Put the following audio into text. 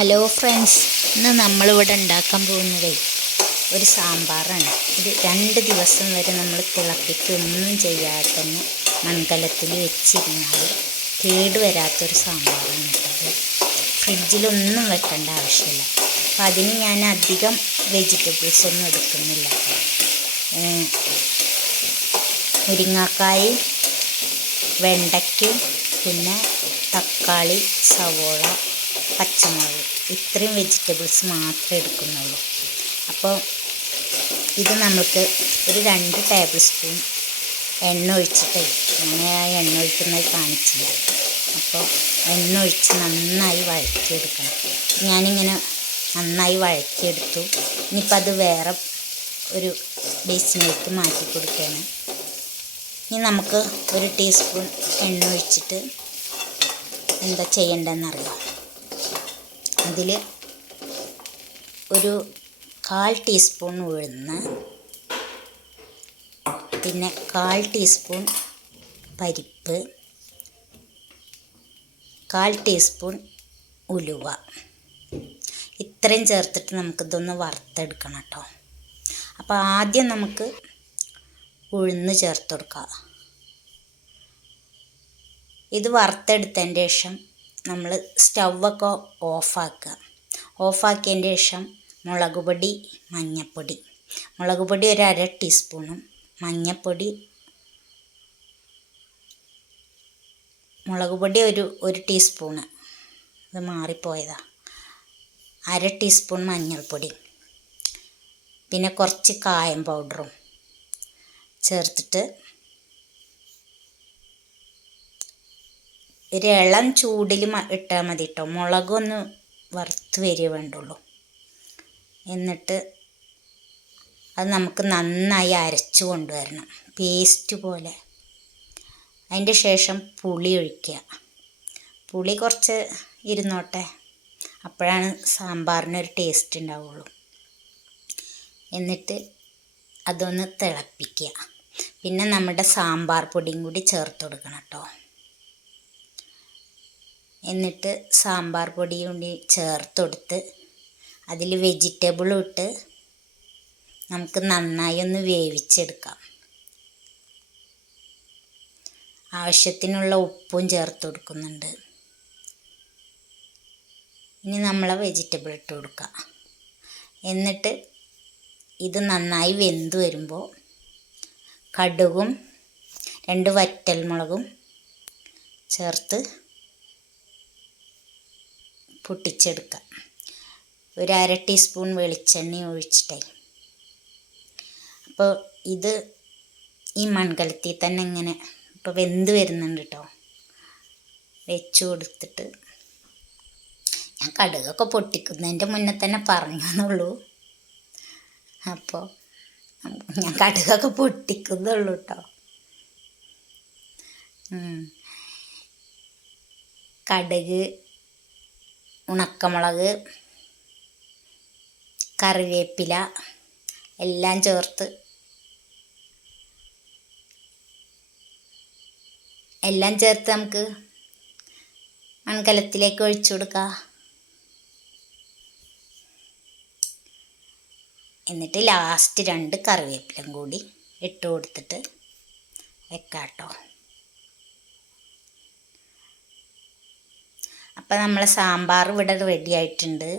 Hello friends ഇന്ന് നമ്മളിവിടെ ഉണ്ടാക്കാൻ പോകുന്നത് ഒരു സാമ്പാറാണ്. ഇത് രണ്ട് ദിവസം വരെ നമ്മൾ തിളപ്പിക്കൊന്നും ചെയ്യാതെ തന്നെ മൺകലത്തിൽ വെച്ചിരുന്നാൽ കേടുവരാത്തൊരു സാമ്പാറാണ് കേട്ടത് ഫ്രിഡ്ജിലൊന്നും വെക്കേണ്ട ആവശ്യമില്ല. അപ്പം അതിന് ഞാൻ അധികം വെജിറ്റബിൾസ് ഒന്നും എടുക്കുന്നില്ല മുരിങ്ങാക്കായും വെണ്ടയ്ക്കും പിന്നെ തക്കാളി സവോള പച്ചമുളക്. ഇത്രയും വെജിറ്റബിൾസ് മാത്രമേ എടുക്കുന്നുള്ളൂ. അപ്പോൾ ഇത് നമുക്ക് ഒരു രണ്ട് ടേബിൾ സ്പൂൺ എണ്ണ ഒഴിച്ചിട്ടേ അങ്ങനെ ആ എണ്ണ ഒഴിക്കുന്നത് കാണിച്ചില്ല. അപ്പോൾ എണ്ണ ഒഴിച്ച് നന്നായി വഴറ്റിയെടുക്കണം. ഞാനിങ്ങനെ നന്നായി വഴറ്റിയെടുത്തു. ഇനിയിപ്പോൾ അത് വേറെ ഒരു ബേസിനിലേക്ക് മാറ്റി കൊടുക്കുകയാണ്. ഇനി നമുക്ക് ഒരു ടീസ്പൂൺ എണ്ണ ഒഴിച്ചിട്ട് എന്താ ചെയ്യേണ്ടതെന്നറിയാം. അതിൽ ഒരു കാൽ ടീസ്പൂൺ ഉഴുന്ന് പിന്നെ കാൽ ടീസ്പൂൺ പരിപ്പ് കാൽ ടീസ്പൂൺ ഉലുവ. ഇത്രയും ചേർത്തിട്ട് നമുക്കിതൊന്ന് വറുത്തെടുക്കണം കേട്ടോ. അപ്പോൾ ആദ്യം നമുക്ക് ഉഴുന്ന് ചേർത്ത് കൊടുക്കുക ഇത് വറുത്തെടുത്തതിന്റെ ശേഷം നമ്മൾ സ്റ്റൗവൊക്കെ ഓഫാക്കുക. ഓഫാക്കിയതിന്റെ ശേഷം മുളക് പൊടി മഞ്ഞൾപ്പൊടി മുളക് പൊടി ഒരു അര ടീസ്പൂണും മഞ്ഞൾപ്പൊടി മുളക് പൊടി ഒരു ഒരു ടീസ്പൂണ്. ഇത് മാറിപ്പോയതാ. അര ടീസ്പൂൺ മഞ്ഞൾപ്പൊടി. പിന്നെ കുറച്ച് കായം പൗഡറും ചേർത്തിട്ട് ഒരു ഇളം ചൂടിൽ ഇട്ടാൽ മതി കേട്ടോ മുളകൊന്ന് വറുത്ത് വരിക വേണ്ടുള്ളൂ. എന്നിട്ട് അത് നമുക്ക് നന്നായി അരച്ചു കൊണ്ടുവരണം. പേസ്റ്റ് പോലെ. അതിന്റെ ശേഷം പുളി ഒഴിക്കുക. പുളി കുറച്ച് ഇരുന്നോട്ടെ. അപ്പോഴാണ് സാമ്പാറിനൊരു ടേസ്റ്റ് ഉണ്ടാവുള്ളൂ. എന്നിട്ട് അതൊന്ന് തിളപ്പിക്കുക. പിന്നെ നമ്മുടെ സാമ്പാർ പൊടിയും കൂടി ചേർത്ത് കൊടുക്കണം കേട്ടോ. എന്നിട്ട് സാമ്പാർ പൊടിയും കൂടി ചേർത്ത് കൊടുത്ത് അതിൽ വെജിറ്റബിളും ഇട്ട് നമുക്ക് നന്നായി ഒന്ന് വേവിച്ചെടുക്കാം. ആവശ്യത്തിനുള്ള ഉപ്പും ചേർത്ത് കൊടുക്കുന്നുണ്ട് ഇനി നമ്മളെ വെജിറ്റബിൾ ഇട്ട് കൊടുക്കുക എന്നിട്ട് ഇത് നന്നായി വെന്ത് വരുമ്പോൾ കടുകും രണ്ട് വറ്റൽമുളകും ചേർത്ത് പൊട്ടിച്ചെടുക്കാം. ഒരു അര ടീസ്പൂൺ വെളിച്ചെണ്ണ ഒഴിച്ചിട്ടേ അപ്പോൾ ഇത് ഈ മൺകലത്തിൽ തന്നെ ഇങ്ങനെ ഇപ്പോൾ വെന്ത് വരുന്നുണ്ട് കേട്ടോ. വെച്ചു കൊടുത്തിട്ട് ഞാൻ കടുകൊക്കെ പൊട്ടിക്കുന്നതിന്റെ മുന്നേ തന്നെ പറഞ്ഞു എന്നുള്ളൂ. അപ്പോൾ ഞാൻ കടുകൊക്കെ പൊട്ടിക്കുന്നുള്ളൂ കേട്ടോ. കടുക് ഉണക്കമുളക് കറിവേപ്പില എല്ലാം ചേർത്ത് എല്ലാം ചേർത്ത് നമുക്ക് മൺകലത്തിലേക്ക് ഒഴിച്ചു കൊടുക്കാം. എന്നിട്ട് ലാസ്റ്റ് രണ്ട് കറിവേപ്പിലും കൂടി ഇട്ട് കൊടുത്തിട്ട് വെക്കാം കേട്ടോ അപ്പം നമ്മളെ സാമ്പാർ ഇവിടെ റെഡി ആയിട്ടുണ്ട്.